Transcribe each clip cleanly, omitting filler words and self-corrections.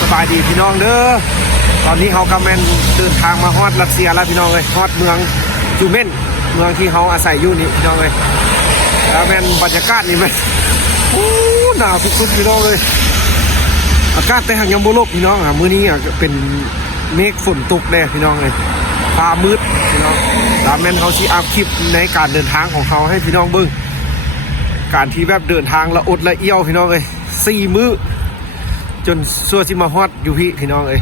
สบายดีพี่น้องเด้อตอนนี้เขากำลังเดินทางมาฮอดรัสเซียแล้วพี่น้องเลยฮอดเมืองจูเมนเมืองที่เขาอาศัยอยู่นี่พี่น้องเลยแล้วแม่นบรรยากาศนี่แม่โอ้หนาวสุดๆพี่น้องเลยอากาศแต่หังยังโบโลกพี่น้องมื้อนี้เป็นเมฆฝนตกแน่พี่น้องเลยฟ้ามืดพี่น้องแล้วแม่นเขาชี้อัพคลิปในการเดินทางของเขาให้พี่น้องเบิ่งการที่แบบเดินทางละอดละเอี้ยวพี่น้องเลย4 มื้อจนซัวที่มาฮอดอยู่พี่น้องเอ้ย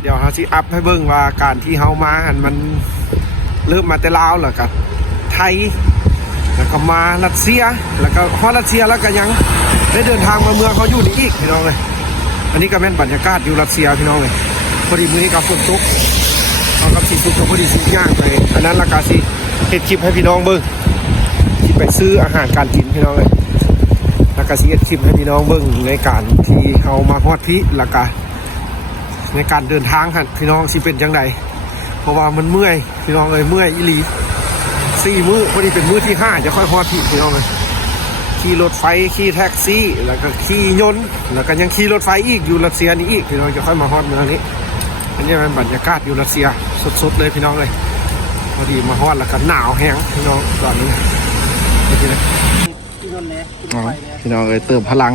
เดี๋ยวเขาสิอัพให้เบิ่งว่าการที่เฮามาอันมันเริ่มมาแต่ลาวแล้วก็ไทยแล้วก็มารัสเซียแล้วก็ฮอดรัสเซียแล้วก็ยังได้เดินทางมาเมืองเขาอยู่นี่อีกพี่น้องเลยอันนี้ก็แม่นบรรยากาศอยู่รัสเซียพี่น้องเลยพอดีมื้อนี้ก็ฝนตกเอากับสิสุดก็พอดีสิย่างไปอันนั้นราคาสิเฮ็ดคลิปให้พี่น้องเบิ่งที่ไปซื้ออาหารการกินพี่น้องเลยแล้วก็สิเฮ็ดคลิปให้พี่น้องเบิ่งในการที่เฮามาฮอดพี่แล้วก็ในการเดินทางครับพี่น้องสิเป็นจังไดเพราะว่ามันเมื่อยพี่น้องเลยเมื่อยอีหลี4 มื้อพอดีเป็นมื้อที่5จะค่อยฮอดพี่น้องเลยขี่รถไฟขี่แท็กซี่แล้วก็ขี่ยนต์แล้วก็ยังขี่รถไฟอีกอยู่รัสเซียนี่อีกพี่น้องจะค่อยมาฮอดเมืองนี้อันนี้เป็นบรรยากาศอยู่รัสเซียสดๆเลยพี่น้องเลยพอดีมาฮอดแล้วก็หนาวแห้งพี่น้องตอนนี้พี่น้องเลยเติมพลัง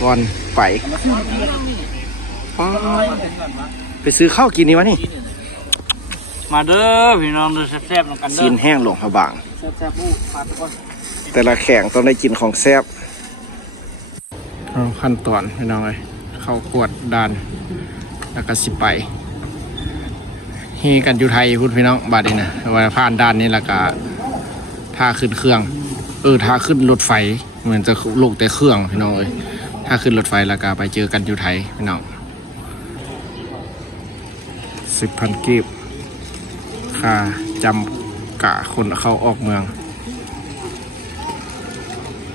ก่อนไปซื้อข้าวกินนี่วะนี่มาเด้อพี่น้องเด้อแซ่บๆกันเด้อชิ้นแห้งหลวงพระบางแซ่บๆผู้มาทุกคนแต่ละแข่งต้องได้กินของแซ่บขั้นตอนพี่น้องเลยเข้ากวดด่านแล้วก็สิไปฮีกันอยู่ไทยพูดพี่น้องบาดนี้นะว่าผ่านด่านนี้แล้วก็ท่าขึ้นเครื่องท่าขึ้นรถไฟเหมือนจะลูกแต่เครื่องพี่น้องเลยถ้าขึ้นรถไฟแล้วก็ไปเจอกันอยู่ไทยพี่น้อง10,000 กีบค่าจำกะคนเข้าออกเมือง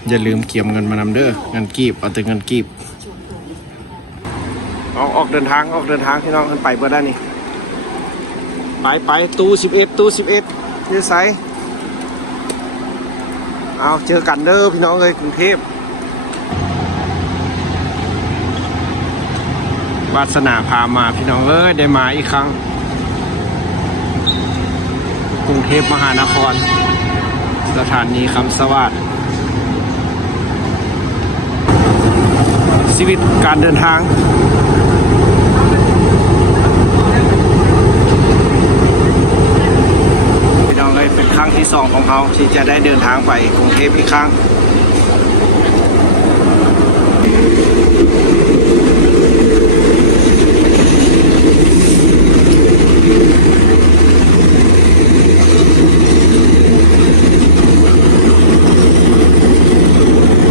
อย่าลืมเก็บเงินมานำเด้อเงินกีบเอาแต่เงินกีบออกเดินทางพี่น้องขึ้นไปเพื่อได้นี่ไปตู้11ที่ไซเอาเจอกันเด้อพี่น้องเลยกรุงเทพวาสนาพามาพี่น้องได้มาอีกครั้งกรุงเทพมหานครสถานีคำสวัสดิ์ชีวิตการเดินทางพี่น้องเลยเป็นครั้งที่2ของเขาที่จะได้เดินทางไปกรุงเทพอีกครั้ง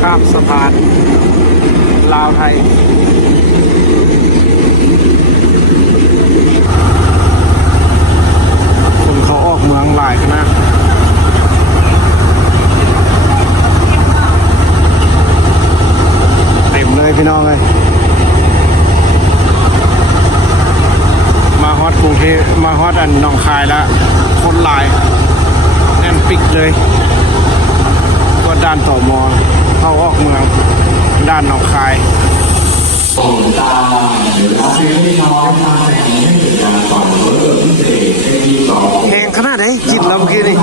ข้ามสะพานลาวไทยคนเขาออกเมืองหลายคณะเต็มเลยพี่น้องเลยมาฮอดกรุงเทพมาฮอดอันหนองคายแล้วคนหลายแน่นปิกเลยก็ด้านต่อมอเข้าออกเมืองด้านหนองคายแหงขนาดไหนกินแล้วเมื่อกี้นี่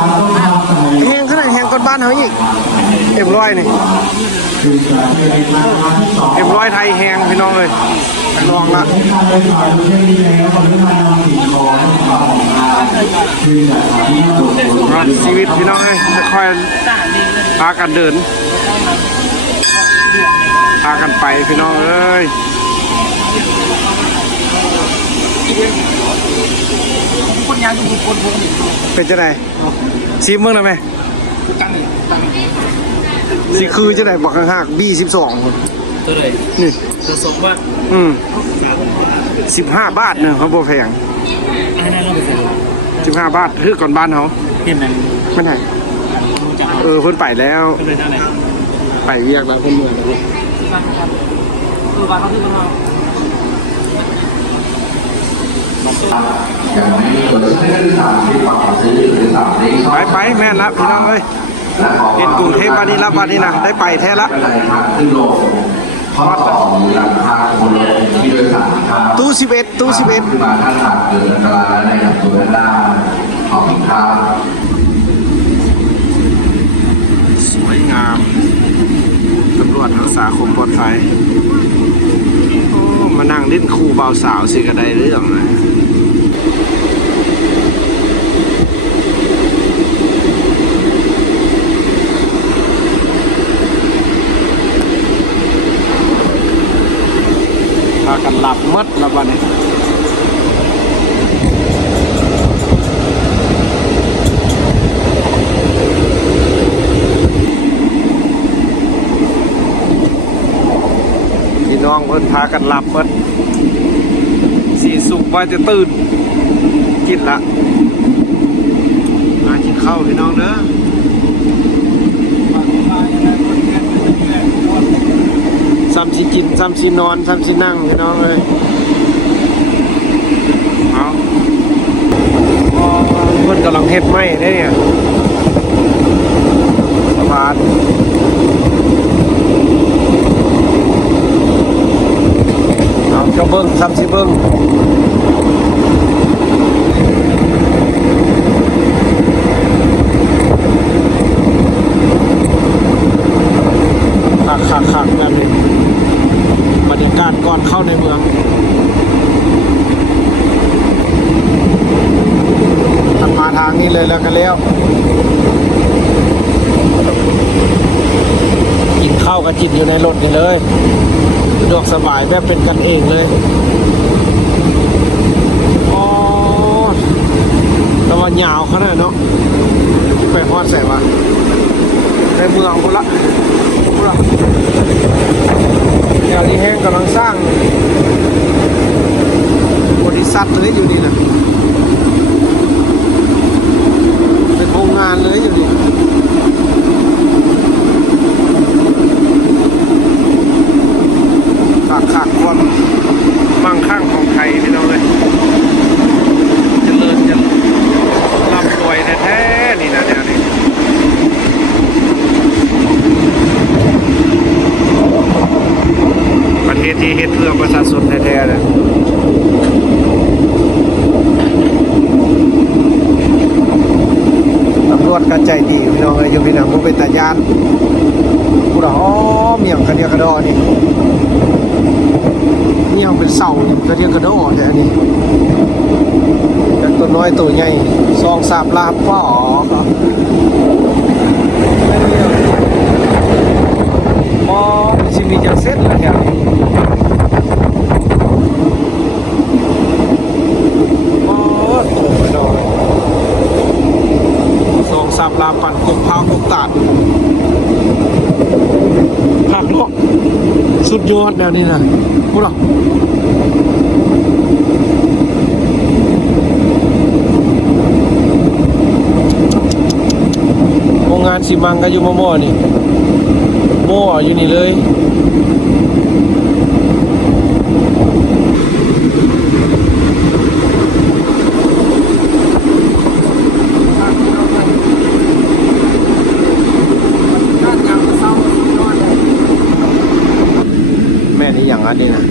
แหงขนาดแหงก้อนบ้านเขาอีกM100นี่M100ไทยแหงพี่น้องเลยลองละชีวิตพี่น้องเลยค่อยพากันเดินพากันไปพี่น้องเอ้ยเป็นจะไหนซีเมืองนะแม่ซีคือจะไหนบอกข้างๆB12คนตัวไหนนี่12 บาท15 บาทเนี่ยเขาบ่แพง15 บาทคือก่อนบ้านเขาเห็นไหมไม่ไหนเพิ่นไปแล้วไปเวียกแล้วเพิ่นเมืองบ้านเขาคือบ้านไปแม่นละพี่น้องเอ้ยเห็นกรุงเทพบ้านนี้นะได้ไปแท้ละ ข้อ2มูลค่าคน ตู้11ตู้11มาท่านหลักเดือนกลาในสุวรรณาขอบคุณครับ สวยงามตำรวจรักษาความปลอดภัยโอ้มานั่งเล่นคู่บ่าวสาวสิก็ได้เรื่องนะพากันหลับมัดแล้วบ้านนี้พี่น้องเพิ่นพากันหลับมัดสีสุกไว้จะตื่นกินละมากินข้าวพี่น้องเด้อซ้ำสิกินซ้ำสินอนซ้ำสินั่งพี่น้องเลยเอาเพิ่นกำลังเฮ็ดไม้ได้เนี่ยสะพานเอาเจ้าเบิ้งซ้ำสิเบิ้งคักนั่นเองบรรยากาศก่อนเข้าในเมืองทำมาทางนี้เลยแล้วกันแล้วกินข้าวกับจิตอยู่ในรถนี่เลยสะดวกสบายแบบเป็นกันเองเลยอ๋อแต่ว่ายาวขนาดเนาะไปฮอดใส่ว่าในเมืองคนละเดี๋ยวนี้แห้งกำลังสร้างบริษัทเลยอยู่นี่นะเป็นโรงงานเลยอยู่นี่ขาดความมั่งคั่งของไทยพี่น้องเลยเจริญจะร่ำรวยแท้ๆนี่นะเดี๋ยวนี้ประเทศที่เฮ็ดเพื่อประชาชนแท้ๆเลยตำรวจก็ใจดีพี่น้องเลยอยู่พี่น้องบ่เป็นตาญาณผู้ละอ้อเมียงกระเดียกระดอนี่เมียงเป็นเสากระเดียกระดอแต่อันนี้จากตัวน้อยตัวใหญ่2-3 ลาบป้อพอสิมีจังเสร็จแล้วแถวนี้โอ้โหไปดอก2-3 ลาปั่นกบพาวกบตาดผักลวกสุดยอดแล้วนี่นะพูดหรอโรงงานสีมังก็อยู่ม่อนี่ม่ออยู่นี่เลยแม่นี่อย่างนั้นนี่นะ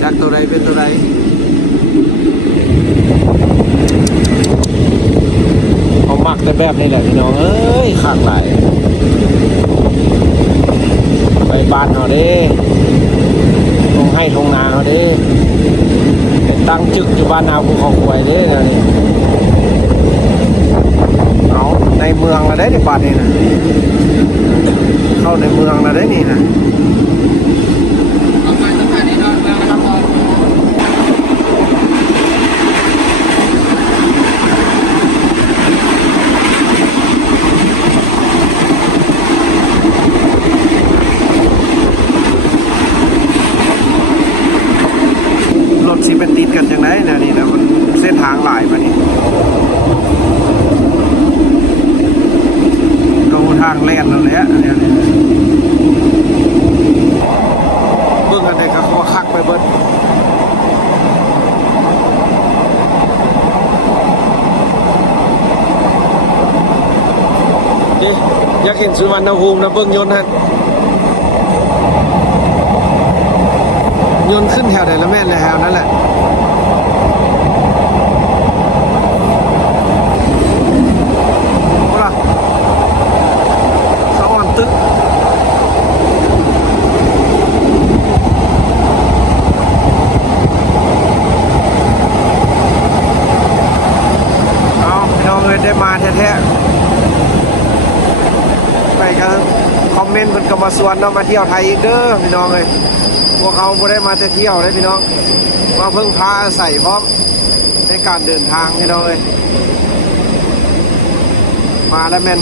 จากตัวใดเป็นตัวใดเขามักแต่แบบนี้แหละพี่น้องเอ้ยขาดหลายไปบ้านเขาเด้ทงให้ทงนาเขาเด้ตั้งจึกอยู่บ้านนาภูเขาควายเด้เดี๋ยวนี้เอาในเมืองละได้ในบ้านนี่นะเข้าในเมืองละได้นี่นะรถสิเป็นติดกันจังไดเนี่ยนี่นะมันเส้นทางหลายมานี่ก็ทางแล่นนั่นแหละเนี่ยเบิ่งกันได้ก็เขาคักไปเบิดดิอยากเห็นสุวรรณภูมินะเบิ่งยนต์ฮะ ยนต์ขึ้นแถวใดละแม่นเลยแถวนั่นแหละโอ้ล่ะสะอ่อนตึ๊กเอาพี่น้องเลยได้มาแท้ๆไปกันคอมเมนต์เป็นกรรมสวนเนาะมาเที่ยวไทยอีกเด้อพี่น้องเลยพวกเขาไม่ได้มาแต่เที่ยวเลยพี่น้องมาเพิ่งพาใส่พร้อมในการเดินทางพี่น้องเลยมาแล้วแม่น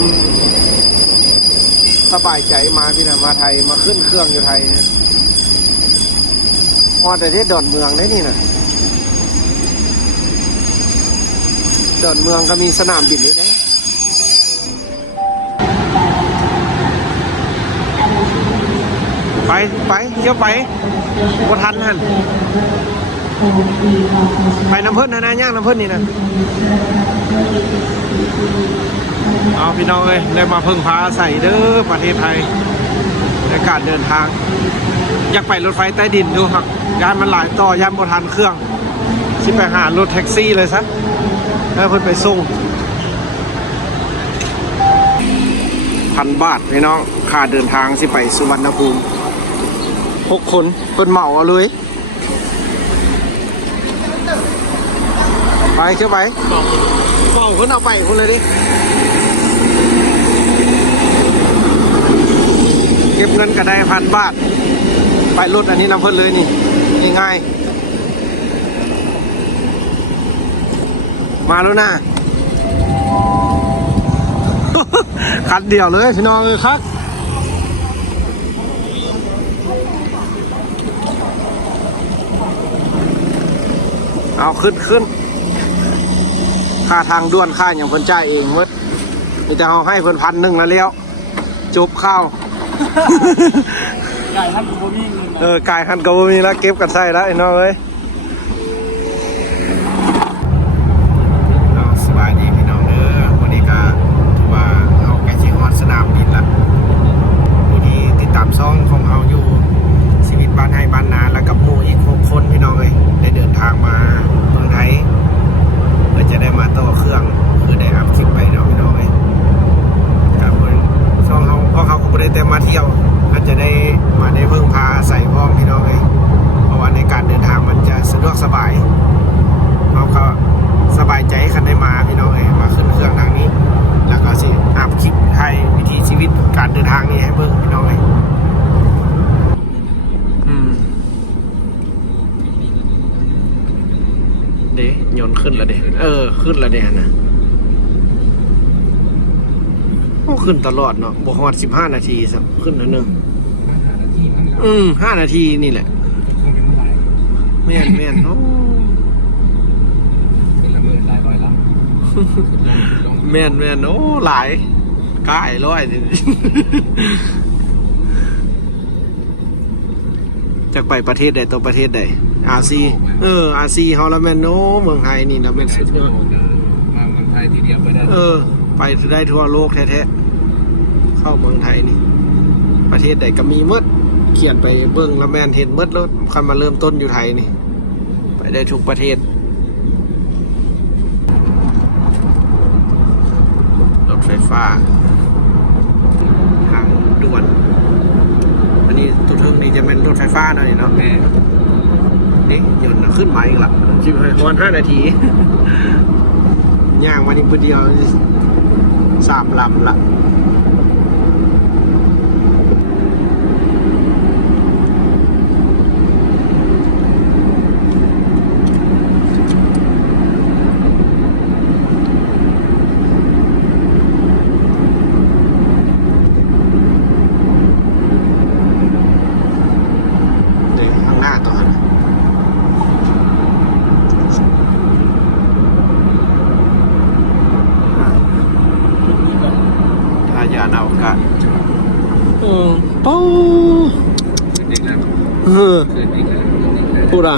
สบายใจมาพี่นะมาไทยมาขึ้นเครื่องอยู่ไทยนะพอแต่ที่ดอนเมืองได้นี่นะดอนเมืองก็มีสนามบินนี่นะไปเที่ยวไปบ่ทันหันไปน้ำเพิ่นนะย่างน้ำเพิ่นนี่นะเอาพี่น้องเอ้ยได้มาพึ่งพาใส่เด้อประเทศไทยในการเดินทางอยากไปรถไฟใต้ดินดูครับย่านมันหลายต่อย่านบ่ทันเครื่องสิไปหารถแท็กซี่เลยซะแล้วเพิ่นไปส่ง1,000 บาทพี่น้องค่าเดินทางสิไปสุวรรณภูมิ6 คนเพิ่นเหมาเอาเลยไปเชื่อไปเป่าขึ้นเอาไปคนเลยดิเก็บเงินก็ได้1,000 บาทไปรถอันนี้นำเพิ่นเลยนี่ง่ายๆมาแล้วนะ คันเดียวเลยพี่น้องเลยครับเอาขึ้นค่าทางด่วนค่าอย่างเพิ่นจ่ายเองเว้ยมีแต่เอาให้เพิ่น1,000แล้วเลี้ยวจบข้าว ไก่ท่านกูมีเงิน กายหันก็บ่มีแล้วเก็บกันใส่แล้วไอ้น้องเอ้ยสบายดีพี่น้องเด้อวันนี้ก็ถือว่าเอาใกล้สิฮอดสนามบินละผู้ที่ติดตามช่องของเราอยู่ชีวิตบ้านให้บ้านนาแล้วกับหมู่อีก6 คนพี่น้องเอ้ยได้เดินทางมาเมืองไทยเพื่อจะได้มาต่อเครื่องคือได้อัพคลิปไปเนาะพี่น้องเอ้ยกับช่องเขาเพราะเขาก็บ่ได้แต่มาเที่ยวก็จะได้มาได้พึ่งพาใส่พ้องพี่น้องเลยเพราะว่าในการเดินทางมันจะสะดวกสบายเราก็สบายใจคันได้มาพี่น้องเลยมาขึ้นเครื่องทางนี้แล้วก็สิอัพคลิปให้วิถีชีวิตการเดินทางนี้ให้เบิ่งพี่น้องเลยเด้ยนต์ขึ้นแล้วเด้ขึ้นแล้วเด้นะโอ้ขึ้นตลอดเนาะบ่ฮอด15 นาทีสักขึ้นแล้วนึง5 นาทีนี่แหละแม่นโอ้แม่นโอ้หลายกายร้อยจากไปประเทศใดตัวประเทศใดอาซีอาซีเฮาละแม่นโอ้เมืองไทยนี่นะแม่นสุดยอดมาเมืองไทยทีเดียวไปได้ไปได้ทั่วโลกแท้ๆเข้าเมืองไทยนี่ประเทศใดก็มีหมดเขียนไปเบิ่งแล้วแม่นเห็นหมดแล้วคันมาเริ่มต้นอยู่ไทยนี่ไปได้ทุกประเทศรถไฟฟ้าทางด่วนอันนี้ตัวเทิงนี่จะเป็นรถไฟฟ้านะนี่เนาะนี่ยนต์ขึ้นมาอีกละชิบหายวัน5 นาที ย่างมาอีกเดียว3 ลำละข้างหน้าต่อทายานอวกาศปูพูดอ่ะ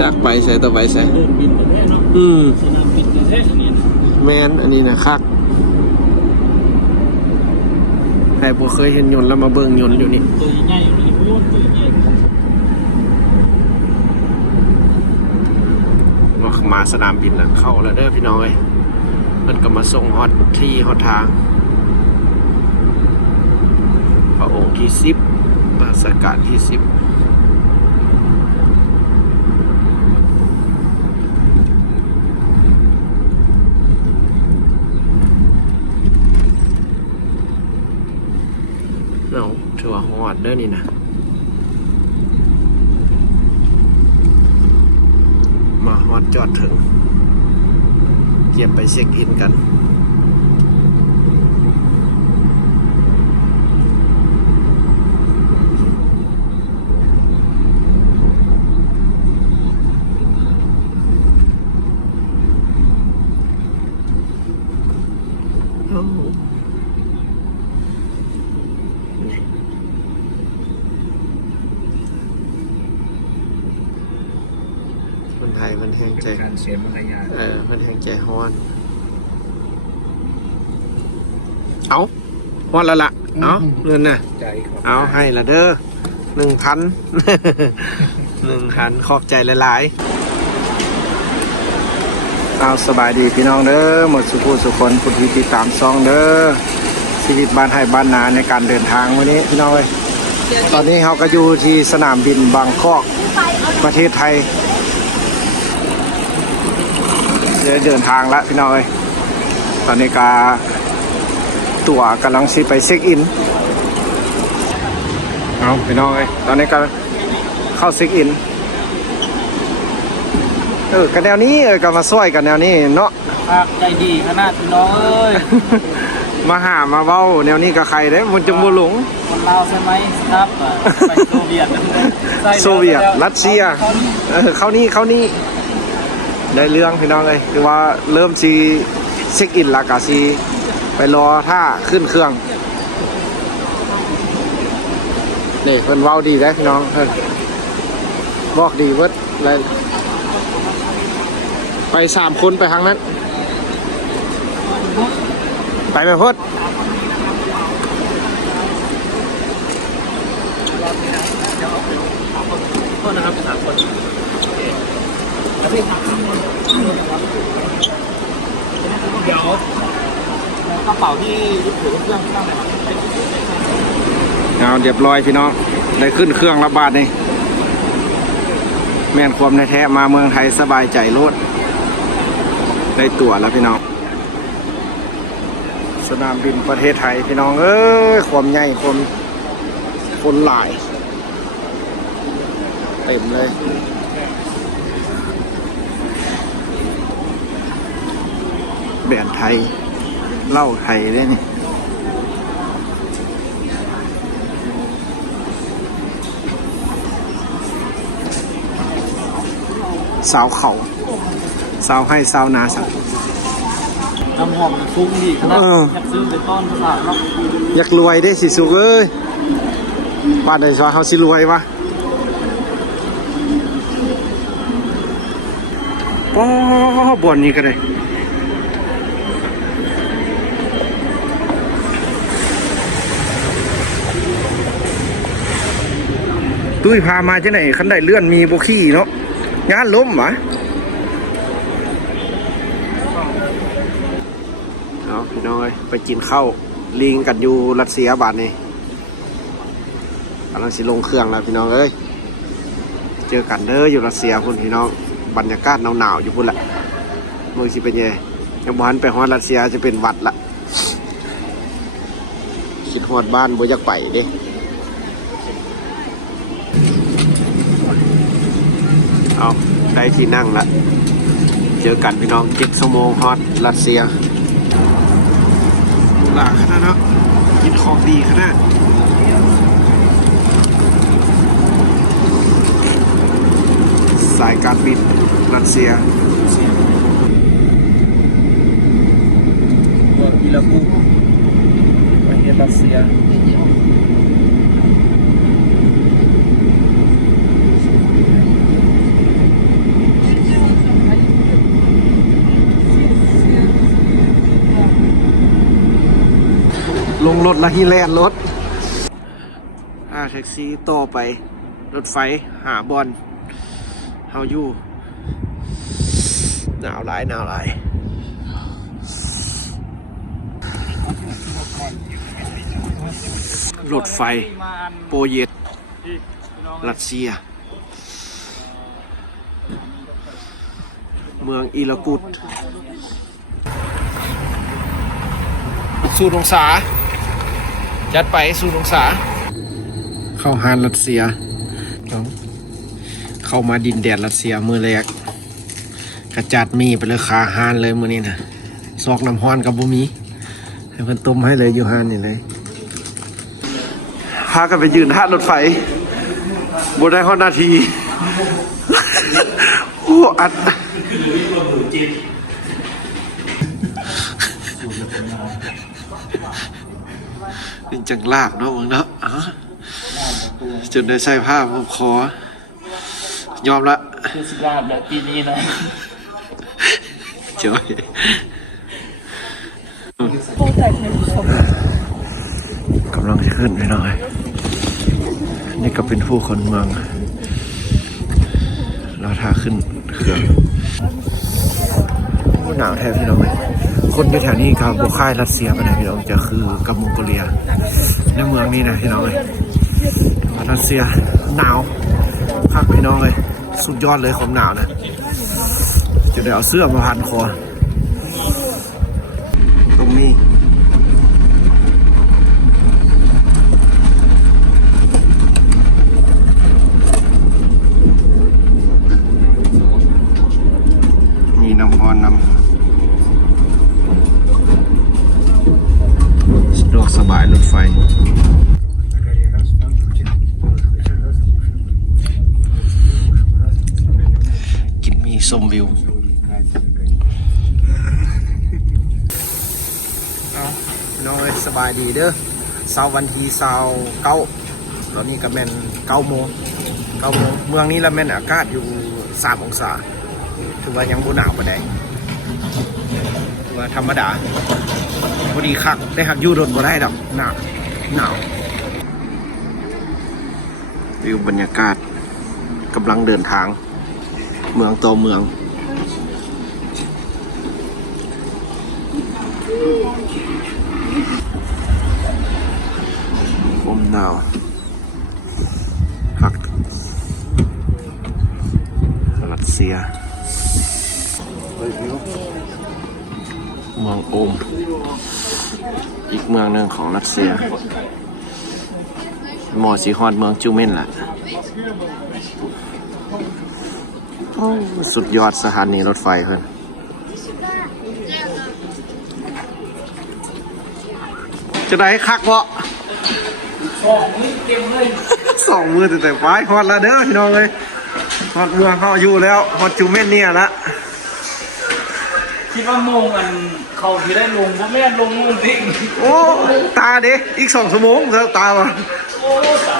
จากไปใส่ต่อไปใส่ เดินบินประเทศเนาะสนามบินประเทศนี่ แมนอันนี้นะคัก ใครบ่เคยเห็นยนต์แล้วมาเบิ่งยนต์อยู่นี่ ตัวใหญ่อยู่นี่โยนตัวใหญ่ มาสนามบินแล้วเข้าแล้วเด้อพี่น้องเอ้ยเพิ่นก็มาส่งฮอดที่ฮอดทางพระองค์ที่10รัชกาลที่10เอาถือว่าฮอดเด้อนี่นะมาฮอดจอดถึงเก็บไปเช็คอินกันโอ้นี่คนไทยมันแห้งใจ การเสียมารยาท มันแห้งใจฮ้อน เอาฮ้อนแล้วล่ะ เอาเงินน่ะ ใจครับ เอาให้ละเด้อ1,000 1,000 ขอบใจหลายๆเอาสบายดีพี่น้องเด้อหมดสุขสุขคนผู้ที่ติดตามซองเด้อชีวิตบ้านไห้บ้านนาในการเดินทางวันนี้พี่น้องเอ้ยตอนนี้เราก็อยู่ที่สนามบินบางกอกประเทศไทยเดินทางแล้วพี่น้องเอ้ยตอนนี้ก็ตั๋วกำลังสิไปเช็คอินเอาพี่น้องเอ้ยตอนนี้ก็เข้าเช็คอินกันแนวนี้ก็มาช่วยกันแนวนี้เนาะ ภาคใจดีขนาดพี่น้องเอ้ย มาหามาเว้าแนวนี้กับใครเด้มันจะบ่หลง คนลาวใช่ไหมครับไปโซเวียต โซเวียตรัสเซียเข้านี่ได้เรื่องพี่น้องเลยคือว่าเริ่มซีเช็คอินแล้วก็ซีไปรอท่าขึ้นเครื่องนี่เพิ่นเว้าดีได้พี่น้องบอกดีเวิร์ดอะไรไป3 คนไปทางนั้นไปไหมพดโทษนะครับ3 คนเดี๋ยวกระเป๋าที่ยึดถือเครื่องตั้งไหน เอาเรียบร้อยพี่น้องได้ขึ้นเครื่องระบาดนี่แม่นความแท้ๆมาเมืองไทยสบายใจโลดได้ตั๋วแล้วพี่น้องสนามบินประเทศไทยพี่น้องเอ้ยความใหญ่คนหลายเต็มเลยแบรนด์ไทยเหล้าไทยด้วยนี่สาวเขาสาวให้สาวนาสัก น้ำหอมฟุ้งดีขนาดอยากซื้อไปต้อนภาษาเนาะ อยากรวยได้สิสุกเอ้ยบ้านใดซอยเขาสิรวยวะป้อบอนนี้ก็ได้ตุ้ยพามาจะไหนคันได้เลื่อนมีโบขี้เนาะงานล้มหรอเอาพี่น้อยไปกินข้าวลิงกันอยู่รัสเซียบาทนี่กำลังสิลงเครื่องแล้วพี่น้องเอ้ยเจอกันเด้ออยู่รัสเซียพุ่นพี่น้องบรรยากาศหนาวๆอยู่พุ่นแหละมือสิเป็นไงยังบ้านไปฮอดรัสเซียจะเป็นหวัดละคิดฮอดบ้านบ่อยากไปเด้เอาได้ที่นั่งละเจอกันพี่น้อง7 ชั่วโมงฮอดรัสเซียหลาขนาดเนาะกินของดีขนาดสายการบินรัสเซีย อีลากูประเทศรัสเซีย ลงรถ ละฮีแลนด์รถแท็กซี่ต่อไปรถไฟหาบอลเฮาอยู่หนาวหลายรถไฟโปเยตรัสเซียเมืองอิลกุตสูตรองศายัดไปสูตรองศาเข้าฮานรัสเซียเข้ามาดินแดนรัสเซียมือแรกกระจัดมีไปเลยคาฮานเลยมือนี้นะซอกน้ำฮ้อนกับบุมีให้เพิ่นต้มให้เลยอยู่ฮานนี่เลยพากันไปยืนท่ารถไฟบนได้ห้อนาที โอ้อัดเป็นจังลากเนาะมึงเนาะจนได้ใส่ผ้าผมขอยอมละ คือสิบลาบแล้วปีนี้นะ เจ๋ยกำลังจะขึ้นไปหน่อยนี่ก็เป็นผู้คนเมืองเราท่าขึ้นเครื่องหนาวแท้พี่น้องเลยคนอยู่แถวนี้ครับบุค่ายรัสเซียไปไหนพี่น้องจะคือกัมพูชาในเมืองนี้นะพี่น้องเลยรัสเซียหนาวพักพี่น้องเลยสุดยอดเลยความหนาวนะจะได้เอาเสื้อมาพันคอตรงนี้มีน้ำพรน้ำสะดวกสบายรถไฟกินมีชมวิวน้องเอ้ยสบายดีเด้อเสาร์วันที่29ตอนนี้ก็แม่น9 โมงเมืองนี้ละแม่นอากาศอยู่3 องศาถือว่ายังบ่หนาวปานใดถือว่าธรรมดาพอดีคักได้หักอยู่โดนบ่ได้ดอกหนาววิวบรรยากาศกำลังเดินทางเมืองต่อเมืองผมหนาวพักรัสเซียเมืองโอมอีกเมืองหนึ่งของรัสเซียหมอสีฮอดเมืองจูเมนแหละสุดยอดสถานีรถไฟเพิ่นจะได้คักวะ2 มือเต็มเลย2 มือแต่ไฟฮอดแล้วเด้อพี่น้องเลยฮอดเมืองเขาอยู่แล้วฮอดจูเมนเนี่ยละ คิดว่าโมงอันเขาที่ได้ลงว่าแม่ลงโมงจริง โอ้ตาเด้อีก2 ชั่วโมงแล้วตาวะ โอ้ตา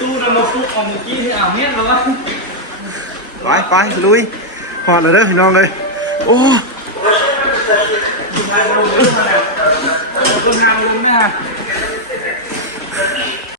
ตู้นำมาฟุกเอาเมื่อกี้ที่อ่าวเมียนแล้ววะ ไปลุยฮอดแล้วเด้อพี่น้องเลยโอ้ คนงานลงเนี่ย